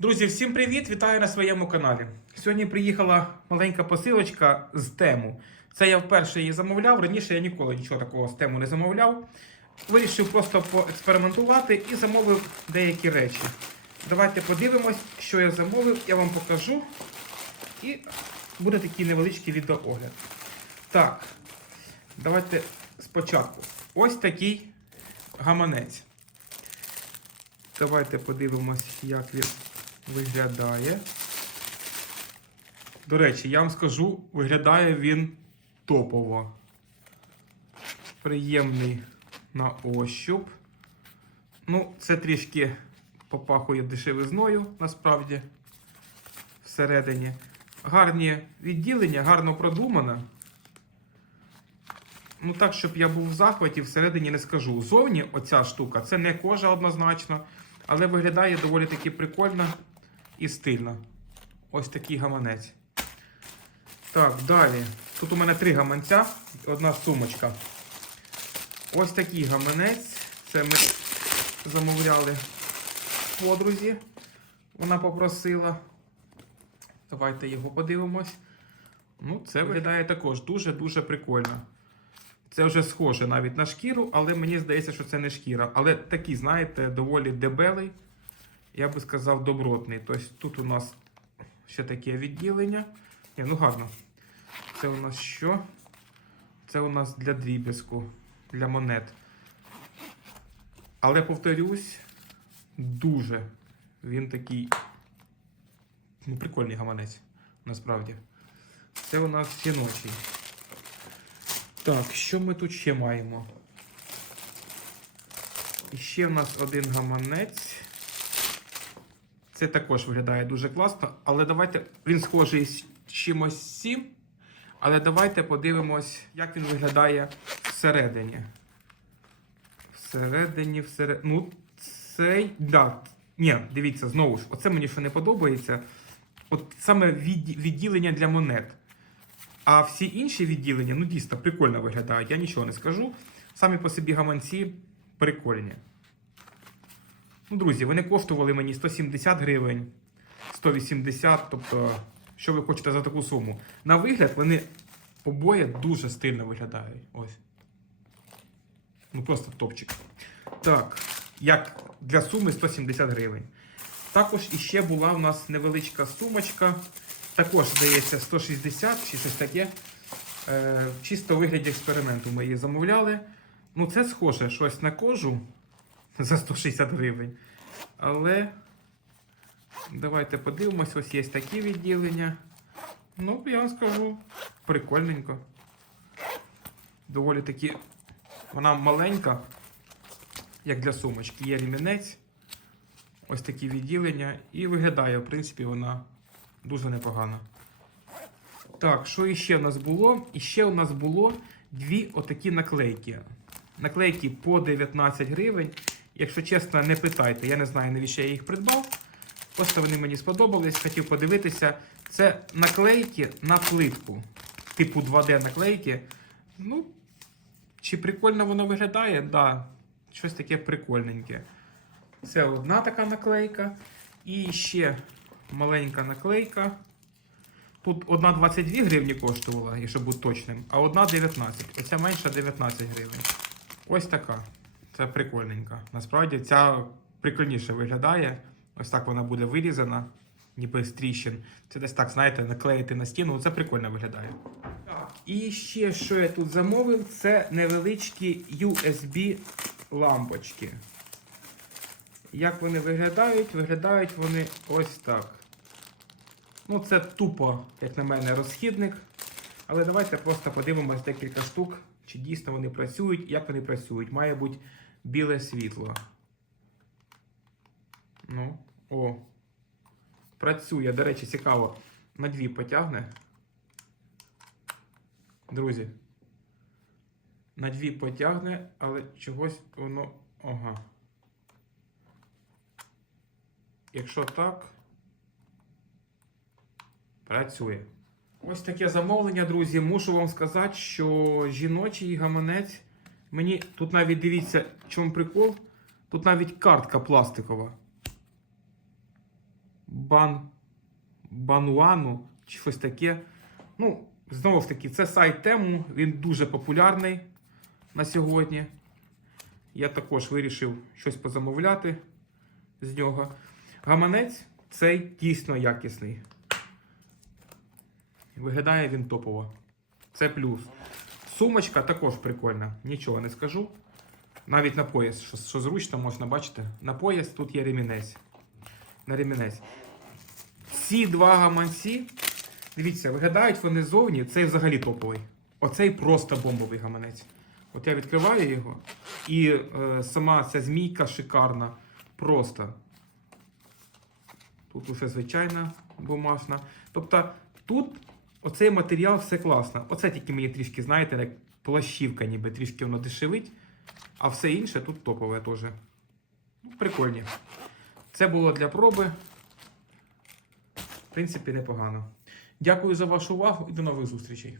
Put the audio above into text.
Друзі, всім привіт! Вітаю на своєму каналі. Сьогодні приїхала маленька посилочка з тему. Це я вперше її замовляв. Раніше я ніколи нічого такого з тему не замовляв. Вирішив просто поекспериментувати і замовив деякі речі. Давайте подивимось, що я замовив, я вам покажу. І буде такий невеличкий відеоогляд. Так, давайте спочатку. Ось такий гаманець. Давайте подивимось, як він виглядає. До речі, я вам скажу, виглядає він топово. Приємний на ощуп. Ну, це трішки попахує дешевизною, насправді, всередині. Гарні відділення, гарно продумано. Ну, так, щоб я був в захваті, всередині не скажу. Зовні оця штука це не кожа однозначно, але виглядає доволі таки прикольно і стильно. Ось такий гаманець. Так, далі. Тут у мене три гаманця, одна сумочка. Ось такий гаманець. Це ми замовляли подрузі. Вона попросила. Давайте його подивимось. Ну, це виглядає також дуже-дуже прикольно. Це вже схоже навіть на шкіру, але мені здається, що це не шкіра. Але такий, знаєте, доволі дебелий. Я би сказав, добротний. Тобто тут у нас ще таке відділення. Ні, ну гарно. Це у нас що? Це у нас для дріб'язку, для монет. Але повторюсь, дуже він такий. Ну, прикольний гаманець, насправді. Це у нас жіночий. Так, що ми тут ще маємо? І ще в нас один гаманець. Це також виглядає дуже класно, але давайте. Він схожий з чимось сім. Але давайте подивимось, як він виглядає всередині. Всередині, всередині. Ну, цей. Да. Ні, дивіться, знову ж, оце мені що не подобається. От саме відді- відділення для монет. А всі інші відділення, ну дійсно, прикольно виглядають. Я нічого не скажу. Самі по собі гаманці прикольні. Ну, друзі, вони коштували мені 170 гривень, 180, тобто, що ви хочете за таку суму. На вигляд вони обоє дуже стильно виглядають. Ось. Ну просто топчик. Так, як для суми 170 гривень. Також іще була у нас невеличка сумочка. Також, здається, 160 чи щось таке. Е, чисто вигляді експерименту ми її замовляли. Ну, це схоже щось на кожу за 160 гривень. Але давайте подивимось, ось є такі відділення. Ну, я вам скажу, прикольненько. Доволі таки. Вона маленька, як для сумочки. Є ремінець. Ось такі відділення. І виглядає, в принципі, вона дуже непогано. Так, що іще в нас було? Іще у нас було дві отакі наклейки. Наклейки по 19 гривень. Якщо чесно, не питайте, я не знаю, навіщо я їх придбав. Просто вони мені сподобались, хотів подивитися. Це наклейки на плитку. Типу 2D наклейки. Ну, чи прикольно воно виглядає? Так, да, щось таке прикольненьке. Це одна така наклейка. І ще маленька наклейка. Тут одна 22 гривні коштувала, якщо бути точним, а одна 19. Оця менша 19 гривень. Ось така. Це прикольненька. Насправді ця прикольніше виглядає. Ось так вона буде вирізана, ніби з тріщин. Це десь так, знаєте, наклеїти на стіну. Це прикольно виглядає. Так, і ще що я тут замовив, це невеличкі USB лампочки. Як вони виглядають? Виглядають вони ось так. Ну, це тупо, як на мене, розхідник. Але давайте просто подивимось декілька штук, чи дійсно вони працюють, як вони працюють. Має бути біле світло. Ну, о. Працює. До речі, цікаво. На дві потягне. Друзі. На дві потягне, але чогось воно. Ага. Якщо так, працює. Ось таке замовлення, друзі. Мушу вам сказати, що жіночий гаманець. Мені тут навіть дивіться, чому прикол. Тут навіть картка пластикова. Бан... Бануану чи щось таке. Ну, знову ж таки, це сайт тему, він дуже популярний на сьогодні. Я також вирішив щось позамовляти з нього. Гаманець цей дійсно якісний. Виглядає він топово. Це плюс. Сумочка також прикольна, нічого не скажу. Навіть на пояс, що, що зручно, можна бачити. На пояс тут є ремінець. На ремінець. Ці два гаманці, дивіться, виглядають вони зовні, цей взагалі топовий. Оцей просто бомбовий гаманець. От я відкриваю його, і е, сама ця змійка шикарна. Просто. Тут усе звичайна бумажна. Тобто тут оцей матеріал все класно. Оце тільки мені трішки, знаєте, як плащівка, ніби трішки воно дешевить. А все інше тут топове теж. Ну, прикольні. Це було для проби. В принципі, непогано. Дякую за вашу увагу і до нових зустрічей.